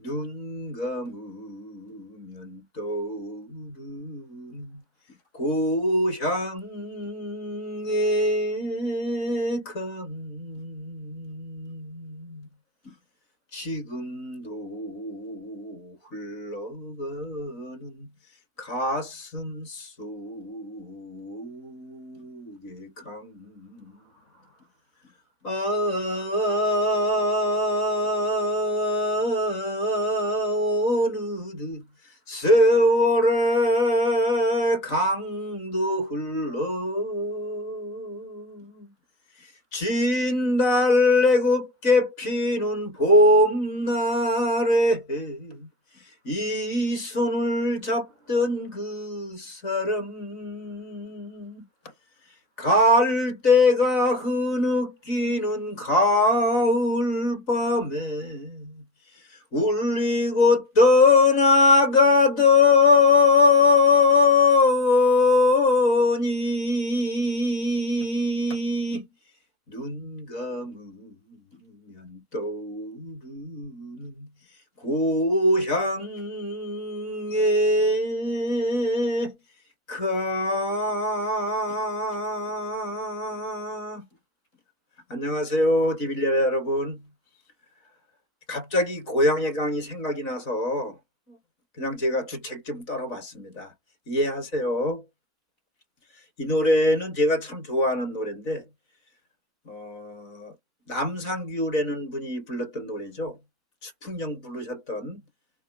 눈 감으면 떠오르는 고향의 강 지금도 흘러가는 가슴 속의 강 어느덧 세월의 강도 흘러 진달래 곱게 피는 봄날에 이 손을 잡던 그 사람 갈대가 흐느끼는 가을밤에 울리고 떠나가더니 눈 감으면 떠오르는 고향의 강. 안녕하세요, 디빌리아 여러분. 갑자기 고향의 강이 생각이 나서 그냥 제가 주책 좀 떨어봤습니다. 이해하세요. 이 노래는 제가 참 좋아하는 노래인데 남상규라는 분이 불렀던 노래죠. 추풍령 부르셨던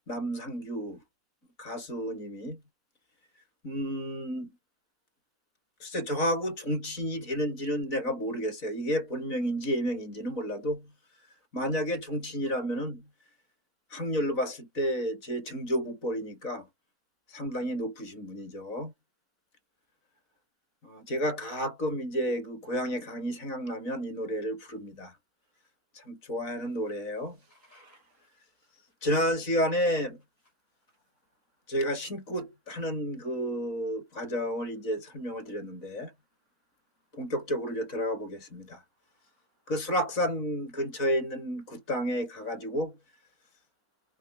남상규 가수님이 글쎄 저하고 종친이 되는지는 내가 모르겠어요. 이게 본명인지 예명인지는 몰라도 만약에 종친이라면은 확률로 봤을 때 제 증조부뻘이니까 상당히 높으신 분이죠. 제가 가끔 이제 그 고향의 강이 생각나면 이 노래를 부릅니다. 참 좋아하는 노래예요. 지난 시간에 제가 신굿 하는 그 과정을 이제 설명을 드렸는데 본격적으로 이제 들어가 보겠습니다. 그 수락산 근처에 있는 굿당에 가가지고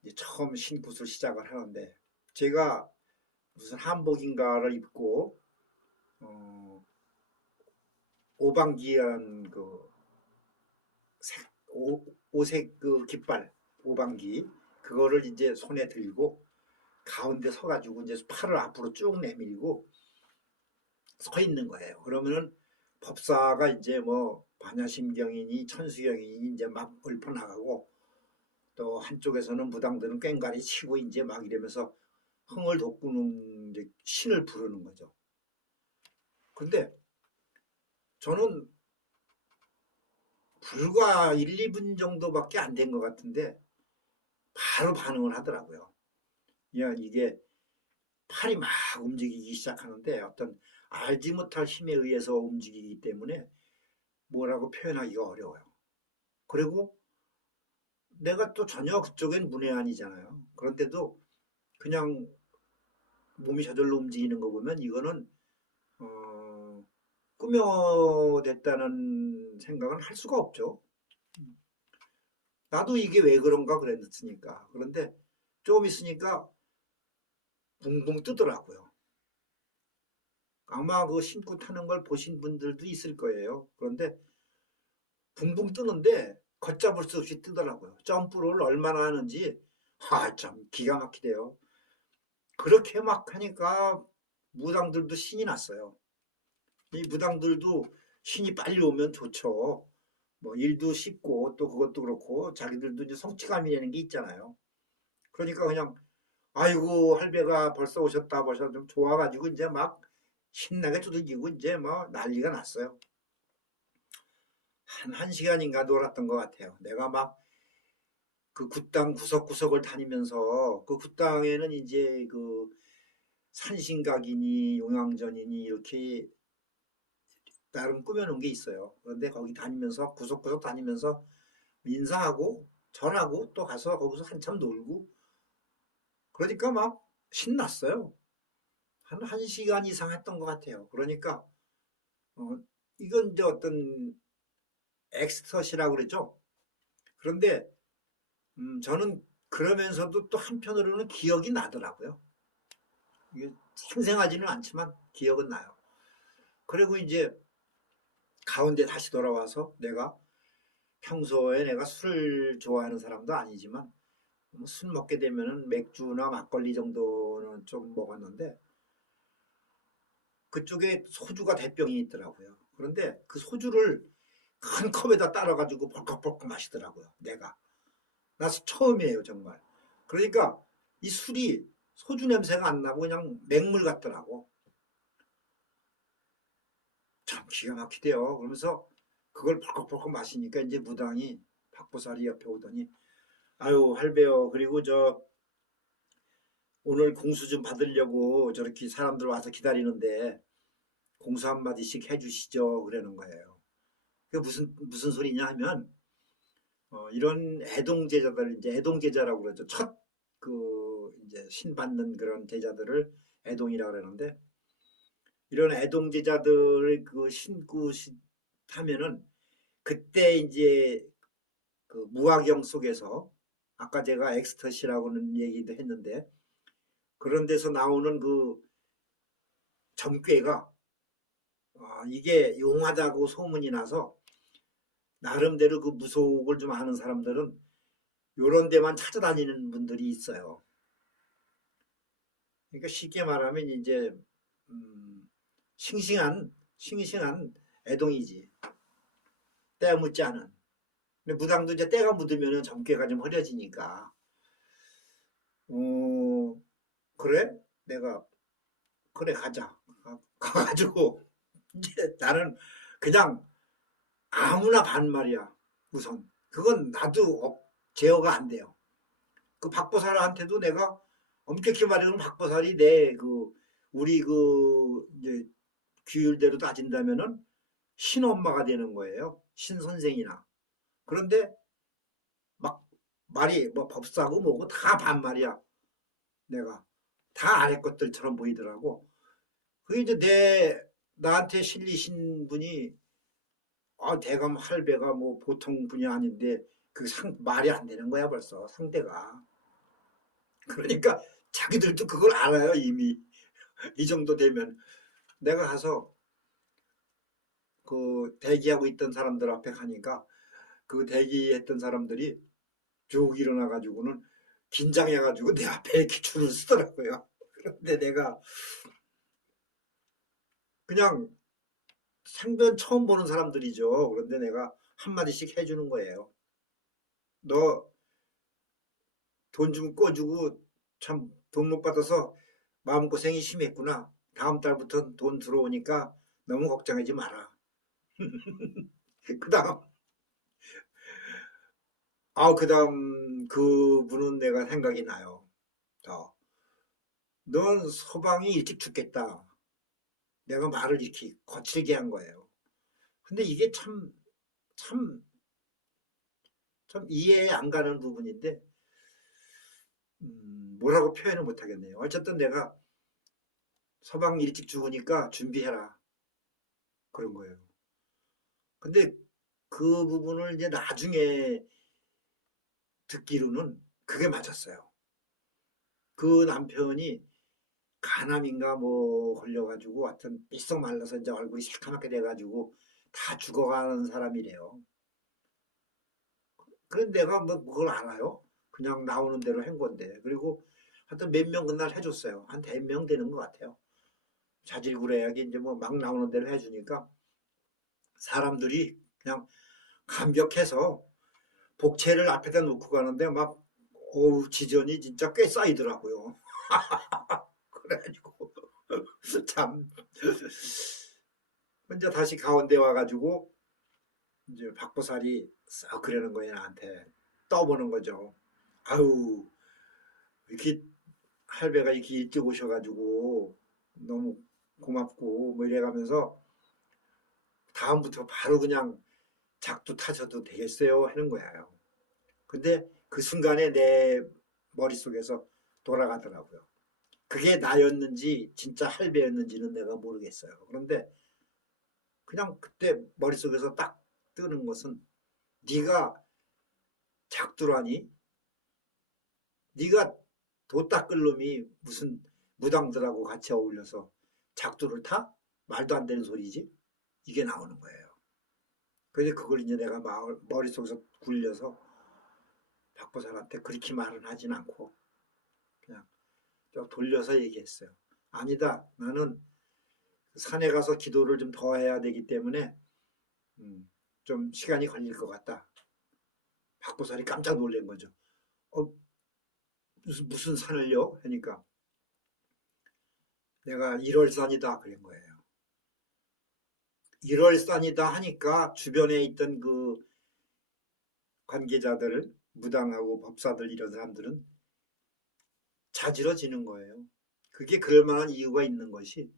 이제 처음 신굿을 시작을 하는데 제가 무슨 한복인가를 입고 오방기한 그 오색 그 깃발 오방기 그거를 이제 손에 들고 가운데 서가지고 이제 팔을 앞으로 쭉 내밀고 서 있는 거예요. 그러면은 법사가 이제 뭐 반야심경이니 천수경이니 이제 막 읊어나가고 또 한쪽에서는 무당들은 꽹과리 치고 이제 막 이러면서 흥을 돋구는 이제 신을 부르는 거죠. 근데 저는 불과 1, 2분 정도밖에 안 된 것 같은데 바로 반응을 하더라고요. 야, 이게 팔이 막 움직이기 시작하는데 어떤 알지 못할 힘에 의해서 움직이기 때문에 뭐라고 표현하기가 어려워요. 그리고 내가 또 전혀 그쪽엔 문외한이잖아요. 그런데도 그냥 몸이 저절로 움직이는 거 보면 이거는 꾸며댔다는 생각은 할 수가 없죠. 나도 이게 왜 그런가 그랬으니까. 그런데 조금 있으니까 붕붕 뜨더라고요. 아마 그 신고 타는 걸 보신 분들도 있을 거예요. 그런데 붕붕 뜨는데 걷잡을 수 없이 뜨더라고요. 점프를 얼마나 하는지 참 기가 막히대요. 그렇게 막 하니까 무당들도 신이 났어요. 이 무당들도 신이 빨리 오면 좋죠. 뭐 일도 쉽고 또 그것도 그렇고 자기들도 이제 성취감이라는 게 있잖아요. 그러니까 그냥 아이고 할배가 벌써 오셨다 벌써 좀 좋아가지고 이제 막 신나게 두들기고 이제 뭐 난리가 났어요. 한 시간인가 놀았던 것 같아요. 내가 막 그 굿당 구석구석을 다니면서 그 굿당에는 이제 그 산신각이니 용왕전이니 이렇게 나름 꾸며놓은 게 있어요. 그런데 거기 다니면서 구석구석 다니면서 인사하고 전하고 또 가서 거기서 한참 놀고 그러니까 막 신났어요. 한 1시간 이상 했던 것 같아요. 그러니까 어, 이건 이제 어떤 엑스터시라고 그랬죠. 그런데 저는 그러면서도 또 한편으로는 기억이 나더라고요. 이게 생생하지는 않지만 기억은 나요. 그리고 이제 가운데 다시 돌아와서 내가 평소에 내가 술을 좋아하는 사람도 아니지만 뭐술 먹게 되면은 맥주나 막걸리 정도는 좀 먹었는데 그쪽에 소주가 대병이 있더라고요. 그런데 그 소주를 큰 컵에다 따라가지고 벌컥벌컥 마시더라고요. 내가. 나 처음이에요, 정말. 그러니까 이 술이 소주 냄새가 안 나고 그냥 맹물 같더라고. 참 기가 막히대요. 그러면서 그걸 벌컥벌컥 마시니까 이제 무당이 박보살이 옆에 오더니 아유 할배요. 그리고 저 오늘 공수 좀 받으려고 저렇게 사람들 와서 기다리는데 공수 한마디씩 해주시죠. 그러는 거예요. 그게 무슨 소리냐 하면 이런 애동 제자들 이제 애동 제자라고 그러죠. 첫 그 이제 신 받는 그런 제자들을 애동이라고 그러는데 이런 애동 제자들을 그 신고 하면은 그때 이제 그 무화경 속에서 아까 제가 엑스터시라고는 얘기도 했는데 그런 데서 나오는 그 점괘가 이게 용하다고 소문이 나서 나름대로 그 무속을 좀 아는 사람들은 요런 데만 찾아다니는 분들이 있어요. 그러니까 쉽게 말하면 이제 싱싱한 애동이지. 때가 묻지 않은. 근데 무당도 이제 때가 묻으면 점괘가 좀 흐려지니까 어 그래? 내가 그래 가자. 가가지고 이제 나는 그냥 아무나 반말이야. 우선 그건 나도 제어가 안 돼요. 그 박보살한테도 내가 엄격히 말하면 박보살이 내 그 우리 그 이제 규율대로 따진다면은 신엄마가 되는 거예요. 신선생이나. 그런데 막 말이 뭐 법사고 뭐고 다 반말이야. 내가 다 아래 것들처럼 보이더라고. 그게 이제 나한테 실리신 분이 대감 할배가 뭐 보통 분이 아닌데 그 말이 안 되는 거야 벌써 상대가. 그러니까 자기들도 그걸 알아요 이미. 이 정도 되면 내가 가서 그 대기하고 있던 사람들 앞에 가니까 그 대기했던 사람들이 쭉 일어나가지고는 긴장해가지고 내 앞에 이렇게 줄을 서더라고요. 그런데 내가 그냥 생전 처음 보는 사람들이죠. 그런데 내가 한마디씩 해주는 거예요. 너 돈 좀 꿔주고 참 돈 못 받아서 마음고생이 심했구나. 다음 달부터 돈 들어오니까 너무 걱정하지 마라. 그 다음, 그 다음 그분은 내가 생각이 나요. 넌 서방이 일찍 죽겠다. 내가 말을 이렇게 거칠게 한 거예요. 근데 이게 참, 참 이해 안 가는 부분인데, 뭐라고 표현을 못 하겠네요. 어쨌든 내가 서방 일찍 죽으니까 준비해라. 그런 거예요. 근데 그 부분을 이제 나중에 듣기로는 그게 맞았어요. 그 남편이 간암인가 뭐 걸려가지고 하여튼 삐썩 말라서 이제 얼굴이 새카맣게 돼가지고 다 죽어가는 사람이래요. 그런데 내가 뭐 그걸 알아요? 그냥 나오는 대로 한 건데. 그리고 하여튼 몇 명 그날 해줬어요. 한 100명 되는 것 같아요. 자질구레하게 이제 뭐 막 나오는 대로 해주니까 사람들이 그냥 감격해서 복채를 앞에다 놓고 가는데 막 어우 지전이 진짜 꽤 쌓이더라고요. 그래가지고 참 혼자 다시 가운데 와가지고 이제 박보살이 썩 그러는 거예요 나한테 떠보는 거죠. 아유 이렇게 할배가 이렇게 일찍 오셔가지고 너무 고맙고 뭐 이래가면서 다음부터 바로 그냥 작두 타셔도 되겠어요 하는 거예요. 근데 그 순간에 내 머릿속에서 돌아가더라고요. 그게 나였는지 진짜 할배였는지는 내가 모르겠어요. 그런데 그냥 그때 머릿속에서 딱 뜨는 것은 네가 작두라니 네가 도 닦을 놈이 무슨 무당들하고 같이 어울려서 작두를 타? 말도 안 되는 소리지? 이게 나오는 거예요. 그래서 그걸 이제 내가 머릿속에서 굴려서 박보살한테 그렇게 말은 하진 않고 그냥 좀 돌려서 얘기했어요. 아니다. 나는 산에 가서 기도를 좀 더 해야 되기 때문에 좀 시간이 걸릴 것 같다. 박보살이 깜짝 놀란 거죠. 어, 무슨 산을요? 하니까 내가 1월산이다 그런 거예요. 1월산이다 하니까 주변에 있던 그 관계자들, 무당하고 법사들 이런 사람들은 자지러지는 거예요. 그게 그럴 만한 이유가 있는 것이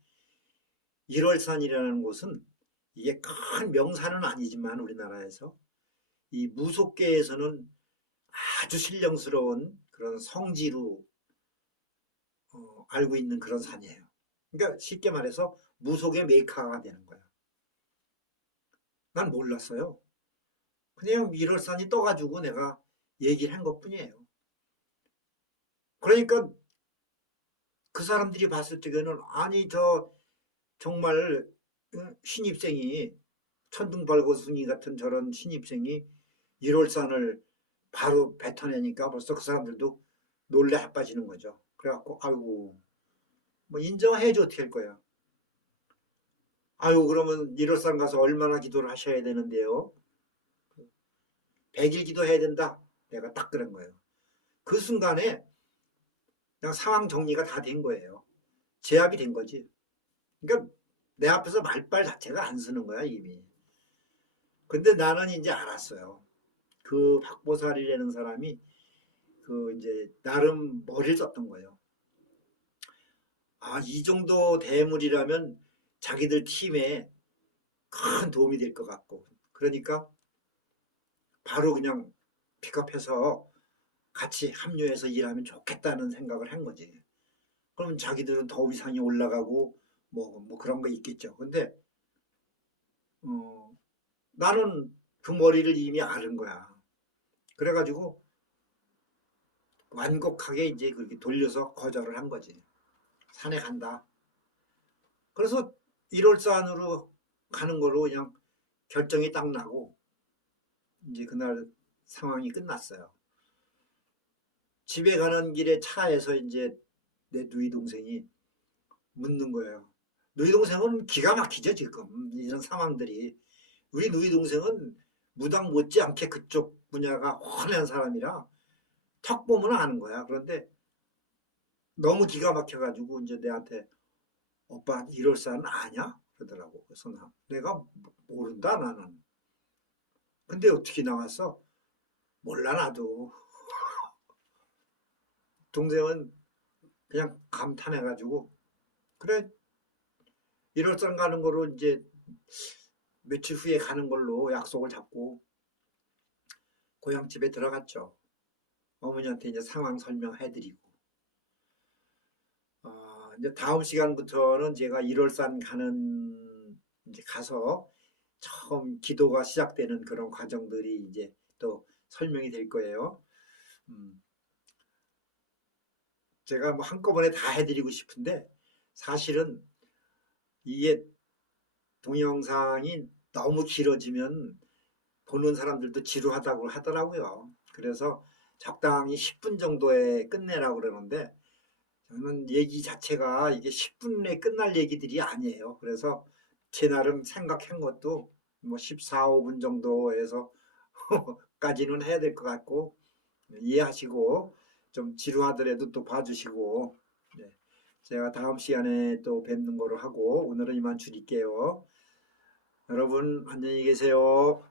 1월산이라는 곳은 이게 큰 명산은 아니지만 우리나라에서 이 무속계에서는 아주 신령스러운 그런 성지로 알고 있는 그런 산이에요. 그러니까 쉽게 말해서 무속의 메카가 되는 거야. 난 몰랐어요. 그냥 1월산이 떠가지고 내가 얘기를 한 것뿐이에요. 그러니까 그 사람들이 봤을 적에는 아니 저 정말 신입생이 천둥발고순이 같은 저런 신입생이 1월산을 바로 뱉어내니까 벌써 그 사람들도 놀래 핫빠지는 거죠. 그래갖고 아이고 뭐 인정해줘 어떻게 할 거야. 아유 그러면 1월산 가서 얼마나 기도를 하셔야 되는데요. 100일 기도해야 된다. 내가 딱 그런 거예요. 그 순간에 그냥 상황 정리가 다 된 거예요. 제압이 된 거지. 그러니까 내 앞에서 말빨 자체가 안 쓰는 거야 이미. 근데 나는 이제 알았어요. 그 박보살이라는 사람이 그 이제 나름 머리를 썼던 거예요. 아, 이 정도 대물이라면 자기들 팀에 큰 도움이 될 것 같고. 그러니까 바로 그냥 픽업해서 같이 합류해서 일하면 좋겠다는 생각을 한 거지. 그럼 자기들은 더 위상이 올라가고 뭐 그런 거 있겠죠. 근데 어, 나는 그 머리를 이미 앓은 거야. 그래가지고 완곡하게 이제 그렇게 돌려서 거절을 한 거지. 산에 간다. 그래서 1월산으로 가는 거로 그냥 결정이 딱 나고 이제 그날 상황이 끝났어요. 집에 가는 길에 차에서 이제 내 누이 동생이 묻는 거예요. 누이 동생은 기가 막히죠 지금 이런 상황들이. 우리 누이 동생은 무당 못지않게 그쪽 분야가 훤한 사람이라 턱 보면 아는 거야. 그런데 너무 기가 막혀가지고 이제 내한테 오빠 1월산 아냐? 그러더라고. 그래서 내가 모른다 나는. 근데 어떻게 나왔어? 몰라 나도. 동생은 그냥 감탄해가지고 그래 1월산 가는 거로 이제 며칠 후에 가는 걸로 약속을 잡고 고향집에 들어갔죠. 어머니한테 이제 상황 설명해드리고 이제 다음 시간부터는 제가 1월산 가는 이제 가서 처음 기도가 시작되는 그런 과정들이 이제 또 설명이 될 거예요. 음, 제가 뭐 한꺼번에 다 해드리고 싶은데 사실은 이게 동영상이 너무 길어지면 보는 사람들도 지루하다고 하더라고요. 그래서 적당히 10분 정도에 끝내라고 그러는데 저는 얘기 자체가 이게 10분에 끝날 얘기들이 아니에요. 그래서 제 나름 생각한 것도 뭐 14, 5분 정도에서 까지는 해야 될 것 같고 이해하시고 좀 지루하더라도 또 봐주시고 네. 제가 다음 시간에 또 뵙는 거로 하고 오늘은 이만 줄일게요. 여러분 안녕히 계세요.